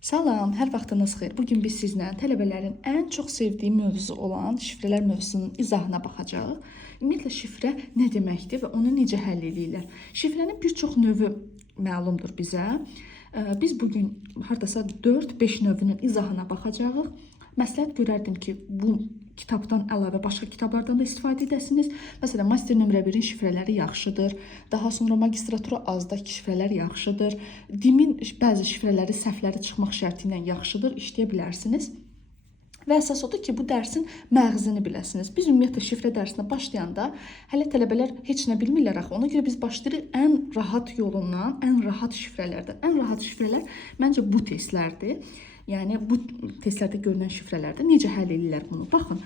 Salam, hər vaxtınız xeyir. Bugün biz sizlə tələbələrin ən çox sevdiyi mövzu olan şifrələr mövzusunun izahına baxacağıq. Ümumiyyətlə şifrə nə deməkdir və onu necə həll edirlər? Şifrənin bir çox növü məlumdur bizə. Biz bugün hardasa 4-5 növünün izahına baxacağıq. Məsləhət görərdim ki, bu kitabdan əlavə başqa kitablardan da istifadə edəsiniz. Məsələn, master nömrə 1-in şifrələri yaxşıdır. Daha sonra magistratura azdakı şifrələr yaxşıdır. DİM-in bəzi şifrələri, səhvləri çıxmaq şərti ilə yaxşıdır, işləyə bilərsiniz. Və əsas odur ki, bu dərsin məğzini biləsiniz. Biz ümumiyyətlə şifrə dərsinə başlayanda hələ tələbələr heç nə bilmirlər axı. Ona görə biz başlayırıq ən rahat yolundan, ən rahat şifrələrdən. Ən rahat şifrələr məncə bu testlərdir. Yəni bu testlərdə görünən şifrələrdə necə həll edirlər bunu? Baxın,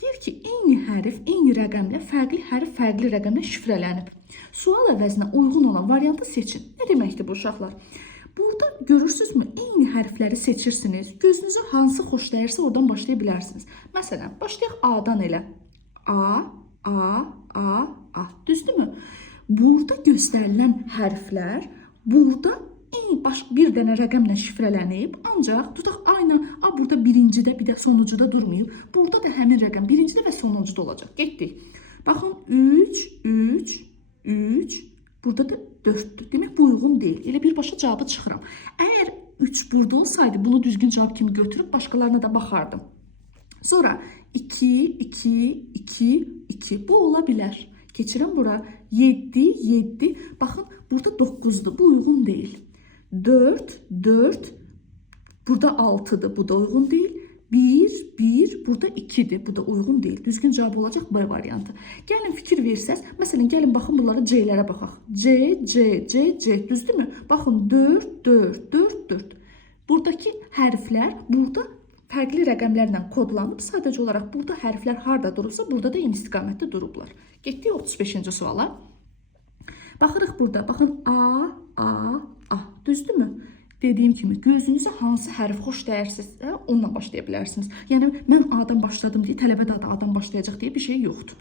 deyir ki, eyni hərf, eyni rəqəmlə fərqli hərf, fərqli rəqəmlə şifrələnib. Sual əvəzinə uyğun olan variantı seçin. Nə deməkdir bu uşaqlar? Burada görürsünüzmü? Eyni hərfləri seçirsiniz. Gözünüzə hansı xoşlayırsa oradan başlaya bilərsiniz. Məsələn, başlayaq A-dan elə. A. Düzdürmü? Burada göstərilən hərflər burada bir dənə rəqəmlə şifrələnib, ancaq tutaq aynen burada birincidə, bir də sonuncuda durmayıb. Burada da həmin rəqəm birincidə və sonuncuda olacaq. Getdik. Baxın 3, burada da 4'dür. Demək bu uyğun deyil. Elə birbaşa cavabı çıxıram. Əgər 3 burada olsaydı, bunu düzgün cavab kimi götürüb başqalarına da baxardım. Sonra 2. Bu ola bilər. Keçirəm bura. 7. Baxın, burada 9'dur. Bu uyğun deyil. 4, burada 6'dır, bu da uyğun değil. 1, burada 2'dir, bu da uyğun değil. Düzgün cavab olacaq B variantı. Gəlin fikir versəz, məsələn, gəlin baxın bunlara C-lərə baxaq. C, düzdürmü? Baxın 4. Buradakı hərflər burada fərqli rəqəmlərlə kodlanıb, sadəcə olaraq burada hərflər harda durursa, burada da eyni istiqamətdə durublar. Getdik 35-ci suala. Baxırıq burada, baxın A. Düzdürmü? Dediyim kimi, gözünüzə hansı hərf xoş dəyərsinizsə, onunla başlaya bilərsiniz. Yəni, mən A-dan başladım deyə, tələbə də A-dan başlayacaq deyə bir şey yoxdur.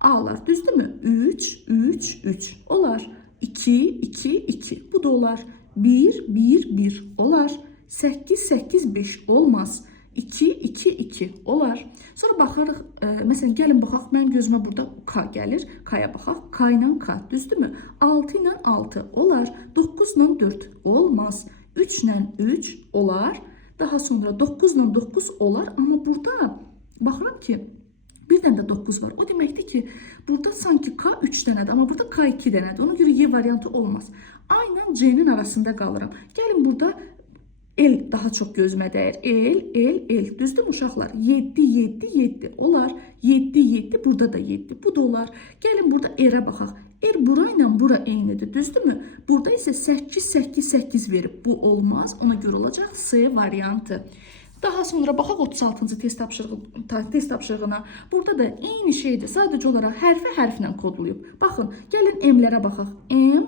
A-lar, düzdürmü? 3. Olar. 2. Bu da olar. 1. Olar. 8, 5. Olmaz. 2. Olar. Sonra baxarıq, məsələn, gəlin baxaq, mənim gözümə burada K gəlir. K-ya baxaq. K ilə K, düzdürmü? 6 ilə 6 olar. 9 ilə 4 olmaz. 3 ilə 3 olar. Daha sonra 9 ilə 9 olar. Amma burada baxıram ki, bir dənə də 9 var. O deməkdir ki, burada sanki K 3 dənədir, amma burada K 2 dənədir. Ona görə Y variantı olmaz. A ilə C-nin arasında qalıram. Gəlin burada L daha çox gözümə dəyir. L. Düzdür mü uşaqlar? 7. Olar. 7. Burada da 7. Bu da olar. Gəlin burada R-ə baxaq. R bura ilə bura eynidir. Düzdür mü? Burada isə 8 verib. Bu olmaz. Ona görə olacaq C variantı. Daha sonra baxaq 36-cı test tapşırığına. Burada da eyni şeydir. Sadəcə olaraq hərflə kodlayıb. Baxın, gəlin M-lərə baxaq. M.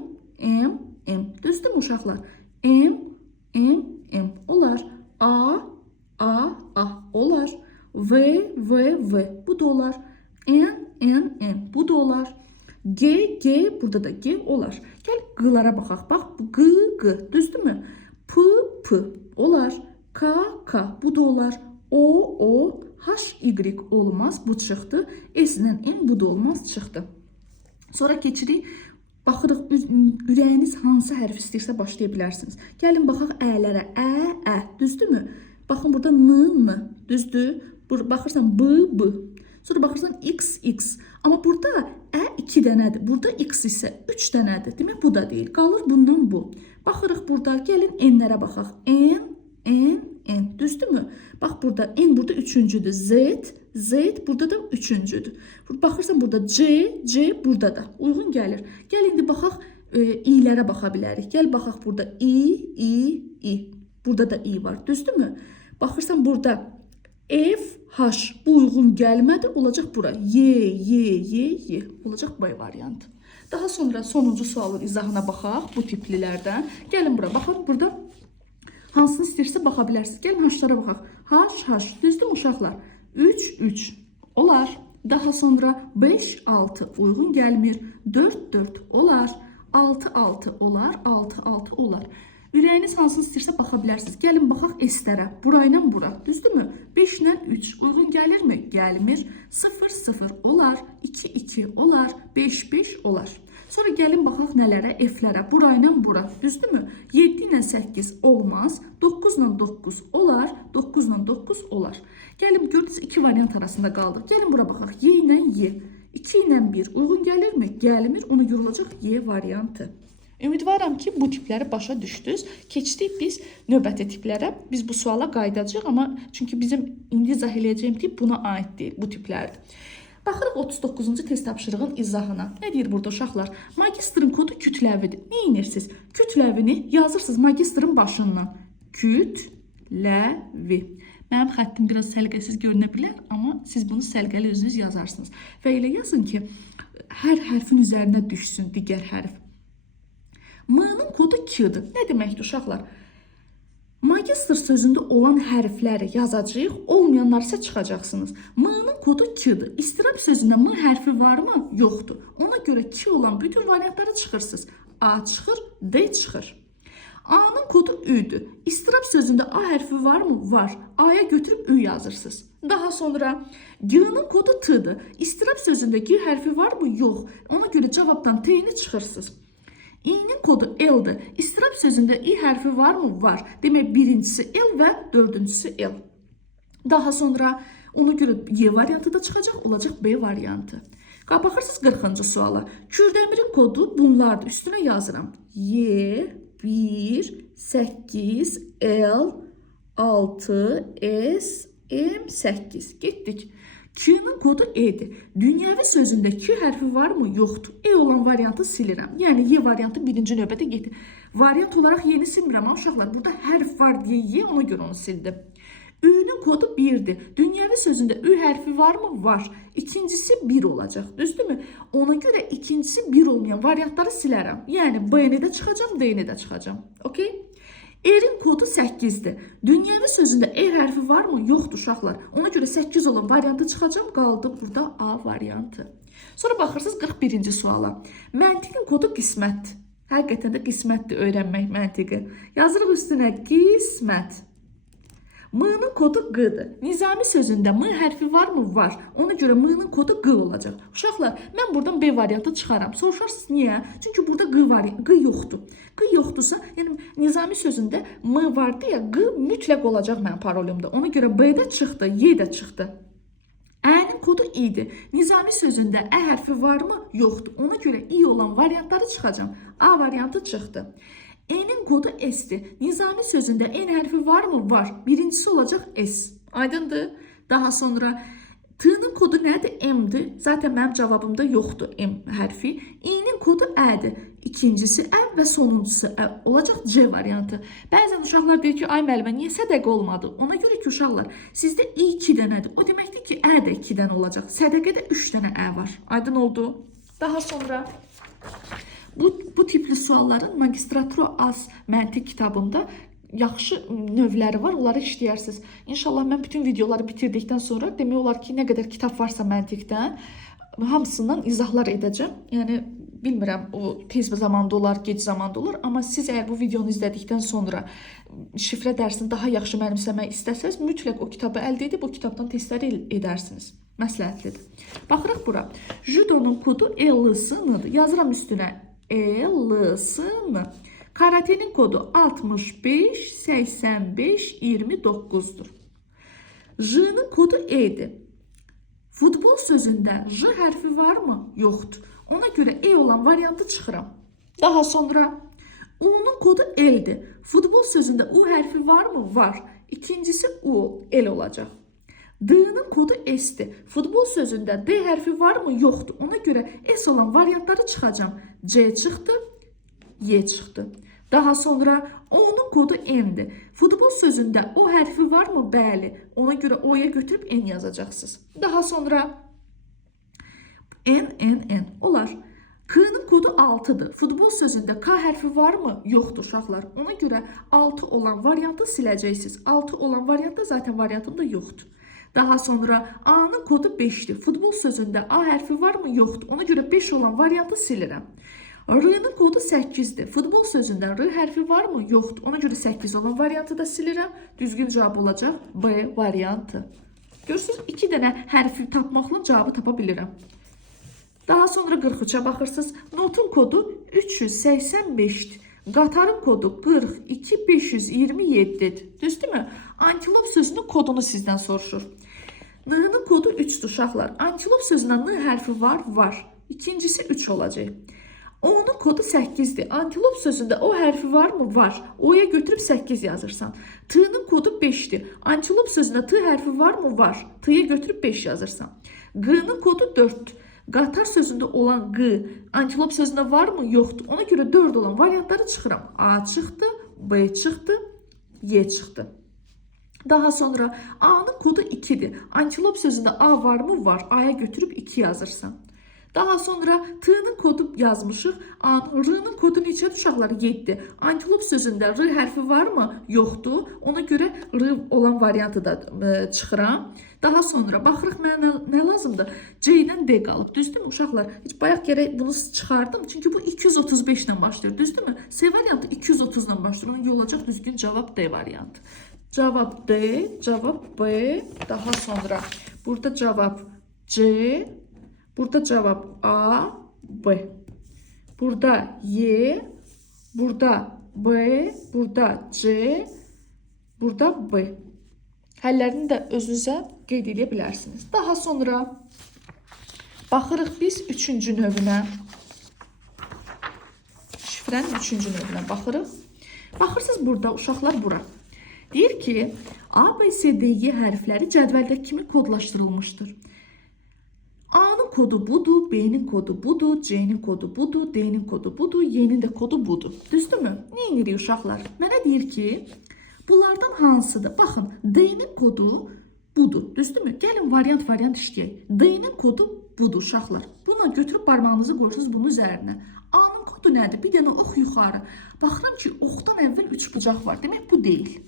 Düzdür mü uşaqlar? M. Olar. A. Olar. V. Bu da olar. N. Bu da olar. G. Burada da G olar. Gəl G-lara baxaq. Bax, G. Düzdürmü? P. Olar. K. Bu da olar. O. H. Olmaz. Bu çıxdı. S ilə N. Bu da olmaz. Çıxdı. Sonra keçirik. Baxırıq, ürəyiniz hansı hərf istəyirsə başlaya bilərsiniz. Gəlin baxaq ə-lərə. Ə. Düzdürmü? Baxın burada n. Düzdür? Baxırsan b. Sonra baxırsan x. Amma burada ə 2 dənədir. Burada x isə 3 dənədir. Demək bu da deyil. Qalır bundan bu. Baxırıq burada. Gəlin n-lərə baxaq. N. Düzdürmü? Bax burada n burada 3-cüdür. Z burada da 3-cüdür. Baxırsan burada C burada da uyğun gəlir. Gəl indi baxaq i-lərə baxa bilərik. Gəl baxaq burada i. Burada da i var. Düzdürmü? Baxırsan burada F, H bu uyğun gəlmədi. Olacaq bura. Y. Olacaq B variantı. Daha sonra sonuncu sualın izahına baxaq bu tiplilərdən. Gəlin bura baxaq. Burada hansını istəyirsə baxa bilərsiniz. Gəlin H-lara baxaq. H. Düzdür uşaqlar? 3. Olar. Daha sonra 5, 6 uyğun gəlmir. 4 olar. 6 olar. 6 olar. Ürəyiniz hansını istəyirsə baxa bilərsiniz. Gəlin baxaq S-lərə. Bura ilə bura. Düzdürmü? 5 ilə 3 uyğun gəlirmi? Gəlmir. 0 0 olar, 2 2 olar, 5 5 olar. Sonra gəlin baxaq nələrə? F-lərə. Bura ilə bura. Düzdürmü? 7 ilə 8 olmaz. 9 ilə 9 olar, 9 ilə 9 olar. Gəlin gördünüz iki variant arasında qaldıq. Gəlin bura baxaq. Y ilə Y. 2 ilə 1 uyğun gəlirmi? Gəlmir. Ona görə olacaq Y variantı. Ümidvaram ki, bu tipləri başa düşdünüz. Keçdik biz növbəti tiplərə. Biz bu suala qayıdacağıq, amma çünki bizim indi izah eləyəcəyim tip buna aid deyil, bu tiplərdir. Baxırıq 39-cu test tapşırığın izahına. Nə deyir burada uşaqlar? Magistrın kodu kütləvidir. Nə edirsiniz? Kütləvini yazırsınız magistrın başından. Kütləvi. Mənim xəttim biraz səliqəsiz görünə bilər, amma siz bunu səliqəli özünüz yazarsınız. Və elə yazın ki, hər hərfin üzərinə düşsün digər hərf. M-nın kodu 2-dir. Nə deməkdir uşaqlar? Magistr sözündə olan hərfləri yazacağıq, olmayanlar isə çıxacaqsınız. M-nın kodu 2-dir. İstirab sözündə M hərfi varmı? Yoxdur. Ona görə 2 olan bütün variantları çıxırsınız. A çıxır, D çıxır. A-nın kodu Ü-dür. İstirab sözündə A hərfi varmı? Var. A-ya götürüb Ü yazırsınız. Daha sonra G-nın kodu T-dir. İstirab sözündə G hərfi varmı? Yox. Ona görə cavabdan T-ni çıxırsınız. İ-nin kodu L-dir. İstirab sözündə İ hərfi varmı? Var. Demək birincisi L və dördüncüsü L. Daha sonra ona görə Y variantı da çıxacaq, olacaq B variantı. Baxırsınız 40-cı suala. Kürdəmirin kodu bunlardır. Üstünə yazıram. Y, 1, 8, L, 6, S, M, 8. Getdik. Q-nın kodu E-dir. Dünyəvi sözündə Q hərfi varmı? Yoxdur. E olan variantı silirəm. Yəni Y variantı birinci növbədə gedir. Variant olaraq Y-ni silmirəm. Uşaqlar, burada hərf var deyə Y, ona görə onu sildim. Ü-nün kodu 1-dir. Dünyəvi sözündə Ü hərfi varmı? Var. İkincisi 1 olacaq. Düzdürmü? Ona görə ikincisi 1 olmayan variantları silərəm. Yəni B-ni də çıxacam, D-ni də çıxacam. Okey? R-in kodu 8-dir. Dünyəvi sözündə E hərfi varmı? Yoxdur uşaqlar. Ona görə 8 olan variantı çıxacam, qaldı burada A variantı. Sonra baxırsınız 41-ci suala. Məntiqin kodu qismətdir. Həqiqətən də qismətdir öyrənmək məntiqi. Yazırıq üstünə qismət. M-nın kodu G-dir. Nizami sözündə M hərfi varmı? Var. Ona görə M-nın kodu G olacaq. Uşaqlar, mən buradan B variantı çıxaram. Soruşarsınız niyə? Çünki burada G yoxdur. G yoxdursa, yəni nizami sözündə M var deyə G mütləq olacaq mənim parolumda. Ona görə B də çıxdı, Y də çıxdı. Ə-nin kodu İ-dir. Nizami sözündə Ə hərfi varmı? Yoxdur. Ona görə İ olan variantları çıxacam. A variantı çıxdı. N-in kodu S-dir. Nizami sözündə N hərfi varmı? Var. Birincisi olacaq S. Aydındır. Daha sonra T-nin kodu nədir? M-dir. Zaten mənim cavabımda yoxdur M hərfi. İ-nin kodu Ə-dir. İkincisi Ə və sonuncusu Ə. Olacaq C variantı. Bəzən uşaqlar deyir ki, ay müəllimə, niyə sədəqə olmadı? Ona görə ki, uşaqlar, sizdə İ 2 dənədir. O deməkdir ki, Ə də 2 dənə olacaq. Sədəqədə 3 dənə Ə var. Aydın oldu. Daha sonra bu tipli sualların magistratura az məntiq kitabında yaxşı növləri var, onları işləyərsiniz. İnşallah mən bütün videoları bitirdikdən sonra demək olar ki, nə qədər kitab varsa məntiqdən hamısından izahlar edəcəm. Yəni bilmirəm, o tez bir zamanda olar, gec zamanda olar, amma siz əgər bu videonu izlədikdən sonra şifrə dərsini daha yaxşı mənimsəmək istəsəz, mütləq o kitabı əldə edib o kitabdan testləri edərsiniz. Məsləhətlidir. Baxırıq bura. Judonun kodu L-sınıdır. Yazıram üstünə L-sını. Karatenin kodu 65, 85, 29'dur. J-nın kodu E-dir. Futbol sözündə J hərfi varmı? Yoxdur. Ona görə E olan variantı çıxıram. Daha sonra U-nun kodu L-dir. Futbol sözündə U hərfi varmı? Var. İkincisi U, L olacaq. D-nin kodu S-dir. Futbol sözündə D hərfi varmı? Yoxdur. Ona görə S olan variantları çıxacam. C çıxdı, Y çıxdı. Daha sonra O-nun kodu N-dir. Futbol sözündə O hərfi varmı? Bəli. Ona görə O-ya götürüb N yazacaqsınız. Daha sonra N. Olar. K-nın kodu 6'dır. Futbol sözündə K hərfi varmı? Yoxdur uşaqlar. Ona görə 6 olan variantı siləcəksiniz. 6 olan variantda zaten variantında yoxdur. Daha sonra A-nın kodu 5'dir. Futbol sözündə A hərfi varmı? Yoxdur. Ona görə 5 olan variantı silirəm. R-nın kodu 8-dir. Futbol sözündə R hərfi varmı? Yoxdur. Ona görə 8 olan variantı da silirəm. Düzgün cavab olacaq B variantı. Görürsünüz, 2 dənə hərfi tapmaqla cavabı tapa bilirəm. Daha sonra 43-ə baxırsınız. Notun kodu 385-dir. Qatarın kodu 42527-dir. Düzdürmü? Antilop sözünün kodunu sizdən soruşur. N-nın kodu 3-dür uşaqlar. Antilop sözündə N hərfi var, var. İkincisi 3 olacaq. O-nun kodu 8-dir. Antilop sözündə O hərfi varmı? Var. O-ya götürüb 8 yazırsan. T-nın kodu 5-dir. Antilop sözündə T hərfi varmı? Var. T-ya götürüb 5 yazırsan. G-nın kodu 4-dür. Qatar sözündə olan G, antilop sözündə varmı? Yoxdur. Ona görə 4 olan variantları çıxıram. A çıxdı, B çıxdı, Y çıxdı. Daha sonra A-nın kodu 2-dir. Antilop sözündə A varmı? Var. A-ya götürüb 2 yazırsan. Daha sonra T-nın kodu yazmışıq. R-nın kodu neçədir uşaqlar? 7. Antilop sözündə R hərfi varmı? Yoxdur. Ona görə R olan variantı da çıxıram. Daha sonra baxırıq mənə nə lazımdır? C-dən D qalıb. Düzdürmü uşaqlar? Heç bayaq gərək bunu çıxardım. Çünki bu 235 ilə başlayır. Düzdürmü? C variantı 230 ilə başlayır. Onun olacaq düzgün cavab D variantı. Cavab D, cavab B. Daha sonra burada cavab C. Burada cevap A, B. Burada Y, burada B, burada C, burada B. Həllərini də özünüzə qeyd edə bilərsiniz. Daha sonra baxırıq biz 3-cü növünə. Şifrənin 3-cü növünə baxırıq. Baxırsınız burada uşaqlar bura. Deyir ki, A, B, C, D, Y hərfləri cədvəldə kimi kodlaşdırılmışdır. A-nın kodu budur, B-nin kodu budur, C-nin kodu budur, D-nin kodu budur, Y-nin də kodu budur. Düzdürmü? Nə edirik uşaqlar? Mənə deyir ki, bunlardan hansıdır? Baxın, D-nin kodu budur. Düzdürmü? Gəlin variant işləyək. D-nin kodu budur uşaqlar. Buna götürüb barmağınızı qoyursunuz bunun üzərinə. A-nın kodu nədir? Bir dənə ox yuxarı. Baxıram ki, oxdan əvvəl 3 bucaq var. Demək bu deyil.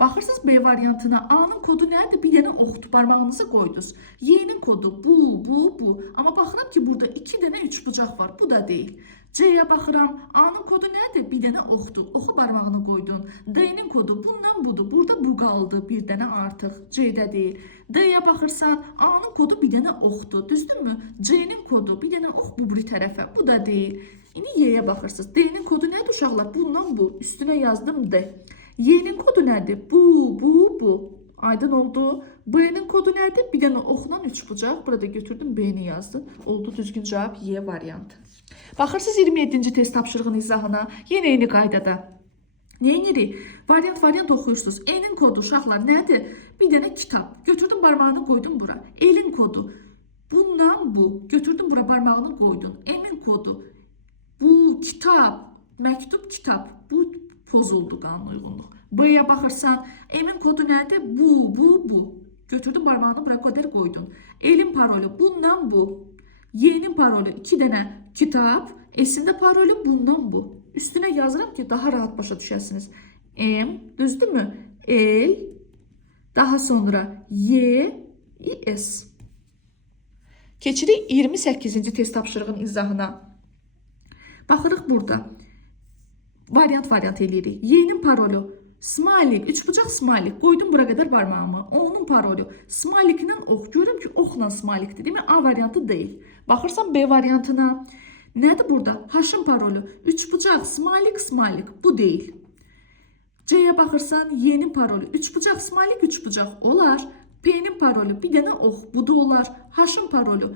Baxırsınız B variantına. A-nın kodu nədir? Bir dənə oxdur. Barmağınızı qoydunuz. Y-nin kodu bu. Amma baxıram ki, burada 2 dənə 3 bucaq var. Bu da deyil. C-yə baxıram. A-nın kodu nədir? Bir dənə oxdur. Oxu barmağını qoydun. D-nin kodu bundan budur. Burada bu qaldı. Bir dənə artıq. C-də deyil. D-yə baxırsan. A-nın kodu bir dənə oxdur. Düzdürmü? C-nin kodu bir dənə ox bu biri tərəfə. Bu da deyil. İndi Y-yə baxırsınız. D-nin kodu nədir uşaqlar? Bundan bu. Üstünə yazdım D. Y-nin kodu nədir? Bu. Aydın oldu. B-nin kodu nədir? Bir dənə oxla 3 bucaq. Burada götürdüm B-ni yazdım. Oldu düzgün cavab Y variantı. Baxırsınız 27-ci test tapşırığının izahına. Yenə eyni qaydada. Neyinirik? Variant oxuyursunuz. E-nin kodu uşaqlar nədir? Bir dənə kitab. Götürdüm barmağını qoydum bura. L-in kodu. Bundan bu. Götürdüm bura barmağını qoydun. M-in kodu. Bu kitab. Məktub kitab. Bu pozuldu qanun uyğunluq. B-yə baxırsan, M-in kodu nədir? Bu. Götürdün barmağını bura qədər qoydun. L-in parolu bundan bu. Y-nin parolu 2 dənə kitab. S-in də parolu bundan bu. Üstünə yazıram ki, daha rahat başa düşəsiniz. M, düzdürmü? L, daha sonra Y, S. Keçirik 28-ci test tapşırığın izahına. Baxırıq burada. Variant eləyirik. Y-nin parolu smalik, 3 bucaq smalik. Qoydum bura qədər barmağımı. O-nun parolu smaliklə ox. Görürüm ki, oxla smalikdir. Demək A variantı deyil. Baxırsan B variantına. Nədir burada? H-ın parolu 3 bucaq smalik. Bu deyil. C-yə baxırsan Y-nin parolu 3 bucaq smalik 3 bucaq olar. P-nin parolu bir dənə ox. Bu da olar. H-ın parolu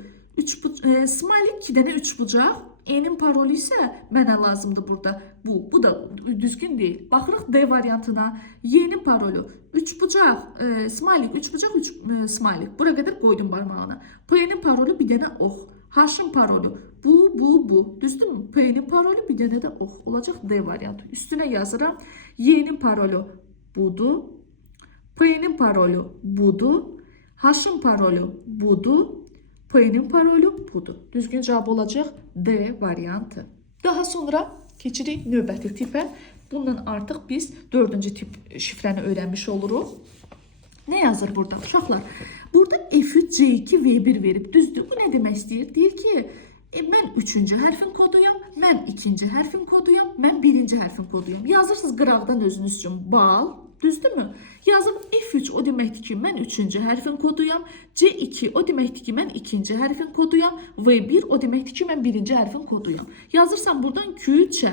smalik 2 dənə 3 bucaq. E-nin parolu isə mənə lazımdır burada. Bu da düzgün deyil. Baxırıq D variantına. Y-nin parolu 3 bucaq smalik 3 bucaq 3 smalik. Bura qədər qoydum barmağına. P-nin parolu bir dənə ox. H-ın parolu bu. Düzdürmü? P-nin parolu bir dənə də ox. Olacaq D variantı. Üstünə yazıram. Y-nin parolu budur. P-nin parolu budur. H-ın parolu budur. P-nin parolu budur. Düzgün cavab olacaq D variantı. Daha sonra keçirik növbəti tipə. Bundan artıq biz 4-cü tip şifrəni öyrənmiş oluruq. Nə yazır burada uşaqlar? Burada F3, C2, V1 verib. Düzdür. Bu nə demək istəyir? Deyir ki, Mən üçüncü hərfin koduyam, mən ikinci hərfin koduyam, mən birinci hərfin koduyam. Yazırsınız qıraqdan özünüz üçün bal, düzdürmü? Yazıb F3 o deməkdir ki, mən üçüncü hərfin koduyam, C2 o deməkdir ki, mən ikinci hərfin koduyam, V1 o deməkdir ki, mən birinci hərfin koduyam. Yazırsam buradan Q3-ə.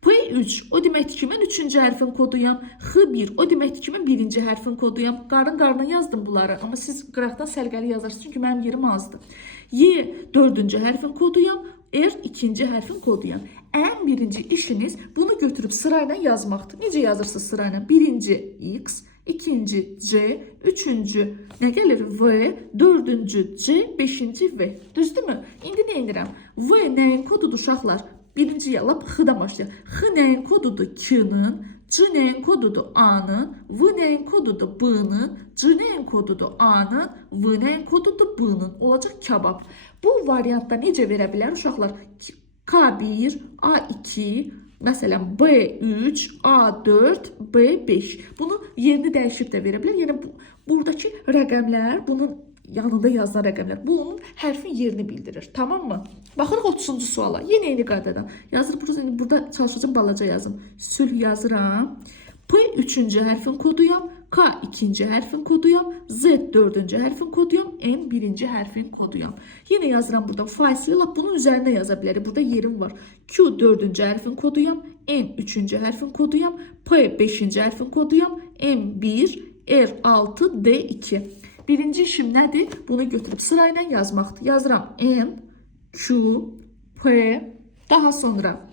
P3 o deməkdir ki, mən üçüncü hərfin koduyam. X1 o deməkdir ki, mən birinci hərfin koduyam. Qarın-qarına yazdım bunları, amma siz qıraqdan sərgəli yazarsınız, çünki mənim yerim azdır. Y dördüncü hərfin koduyam, R ikinci hərfin koduyam. Ən birinci işiniz bunu götürüb sırayla yazmaqdır. Necə yazırsınız sırayla? Birinci X, ikinci C, üçüncü nə gəlir? V, dördüncü C, beşinci V. Düzdürmü? İndi nə edirəm? V nəyin kodudur uşaqlar? Birinci lap X-dan başlayaq. X nəyin kodudur? Q-nın, C nəyin kodudur? A-nın, V nəyin kodudur? B-nın, C nəyin kodudur? A-nın, V nəyin kodudur? B-nın. Olacaq kabab. Bu variantda necə verə bilər uşaqlar? K1, A2, məsələn B3, A4, B5. Bunu yerini dəyişib də verə bilər. Yəni buradakı rəqəmlər, bunun yanında yazılan rəqəmlər, bu onun hərfin yerini bildirir. Tamam mı? Baxırıq 30-cu suala. Yenə eyni qaydadan. Yazır, burada çalışacağım balaca yazım. Sülh yazıram. P üçüncü hərfin koduyam, K ikinci hərfin koduyam, Z dördüncü hərfin koduyam, N birinci hərfin koduyam. Yine yazıram burada faisilə, bunun üzərində yaza bilərik. Burada yerim var. Q dördüncü hərfin koduyam, N üçüncü hərfin koduyam, P beşinci hərfin koduyam, M1, R6, D2. Birinci işim nədir? Bunu götürüb sırayla yazmaqdır. Yazıram M, Q, P, daha sonra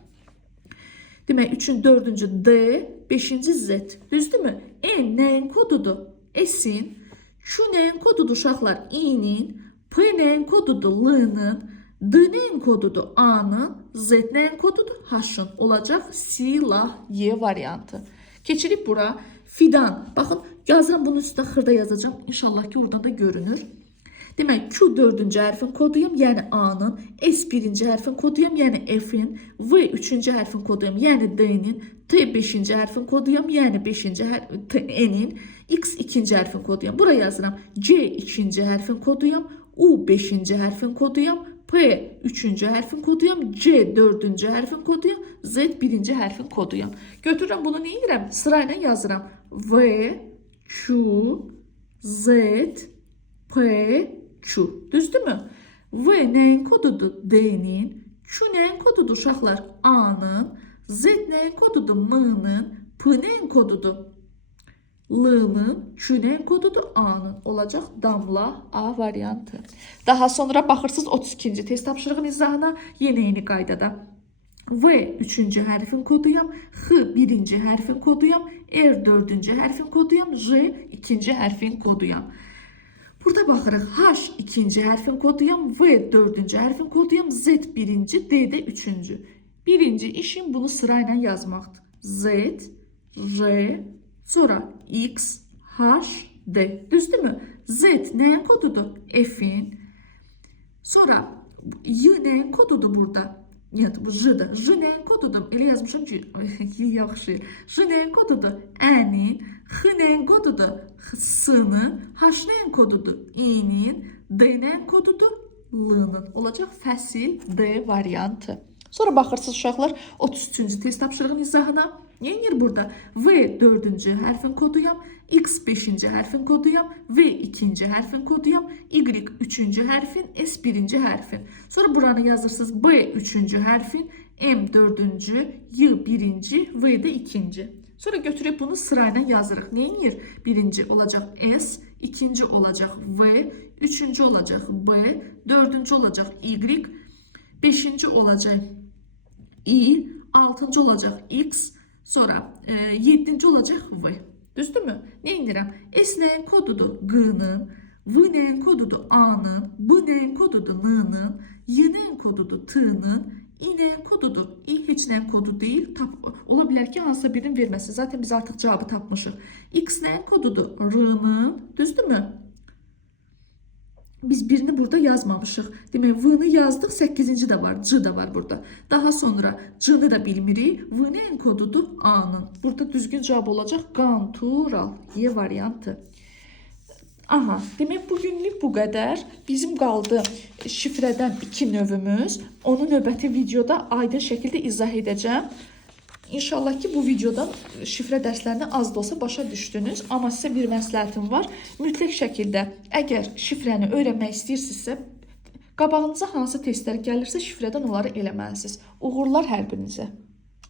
demək, üçün dördüncü D, beşinci Z. Düzdürmü? N nəyin kodudur? S-in. Q nəyin kodudur uşaqlar? I-nin. P nəyin kodudur? L-nın. D nəyin kodudur? A-nın. Z nəyin kodudur? H-ın. Olacaq silah Y variantı. Keçirib bura. Fidan. Baxın, yazıram bunun üstündə xırda yazacağım. İnşallah ki, oradan da görünür. Demək, Q dördüncü hərfin koduyam, yəni A-nın. S birinci hərfin koduyam, yəni F-in. V üçüncü hərfin koduyam, yəni D-nin. T beşinci hərfin koduyam, yəni N-in. X ikinci hərfin koduyam. Buraya yazıram. C ikinci hərfin koduyam. U beşinci hərfin koduyam. P üçüncü hərfin koduyam. C dördüncü hərfin koduyam. Z birinci hərfin koduyam. Götürürəm bunu, nə edirəm? Sırayla yazıram. V, Q, Z, P, Q. Düzdürmü? V nəyin kodudur? D-nin. Q nəyin kodudur uşaqlar? A-nın. Z nəyin kodudur? M-nın. P nəyin kodudur? L-nın. Q nəyin kodudur? A-nın. Olacaq damla A variantı. Daha sonra baxırsınız 32-ci test tapşırığın izahına. Yenə eyni qaydada. V üçüncü hərfin koduyam, X birinci hərfin koduyam, R dördüncü hərfin koduyam, J ikinci hərfin koduyam. Burada baxırıq. H ikinci hərfin koduyam, V dördüncü hərfin koduyam, Z birinci, D də üçüncü. Birinci işim bunu sırayla yazmaqdır. Z, J, sonra X, H, D. Düzdürmü? Z nəyin kodudur? F'in. Sonra Y nəyin kodudur burada? Evet, bu J'dir. J nəyin kodudur? Elə yazmışam ki, yaxşı. J nəyin kodudur? Ənin. X nəyin kodudur? S-nın. H nəyin kodudur? İ'nin. D nəyin kodudur? L-nın. Olacaq fəsil D variantı. Sonra baxırsınız uşaqlar 33-cü test tapşırığın izahına. Yenir burada. V dördüncü hərfin koduyam. X beşinci hərfin koduyam. V ikinci hərfin koduyam. Y üçüncü hərfin. S birinci hərfin. Sonra buranı yazırsınız. B üçüncü hərfin. M dördüncü. Y birinci. V də ikinci. Sonra götürüb bunu sırayla yazırıq. Neyinir? Birinci olacaq S. İkinci olacaq V. Üçüncü olacaq B. Dördüncü olacaq Y. Beşinci olacaq I. Altıncı olacaq X. Sonra 7-ci olacaq V. Düzdürmü? Nə edirəm? S nəyin kodudur? G-nın. V nəyin kodudur? A-nın. B nəyin kodudur? N-nın. Y nəyin kodudur? T-nın. I nəyin kodudur? I heç nəyin kodu deyil. Ola bilər ki, hansısa birinin verməsi. Zaten biz artıq cavabı tapmışıq. X nəyin kodudur? R-nın. Düzdürmü? Biz birini burada yazmamışıq. Demək, V-nı yazdıq, 8-ci də var, C də var burada. Daha sonra C-nı da bilmirik. V nəyin kodudur? A-nın. Burada düzgün cavab olacaq Qantural. Y variantı. Aha, demək bugünlük bu qədər. Bizim qaldı şifrədən 2 növümüz. Onu növbəti videoda aydın şəkildə izah edəcəm. İnşallah ki, bu videodan şifrə dərslərini az da olsa başa düşdünüz. Amma sizə bir məsləhətim var. Mütləq şəkildə əgər şifrəni öyrənmək istəyirsinizsə, qabağınıza hansı testlər gəlirsə şifrədən onları eləməlisiniz. Uğurlar hər birinizə.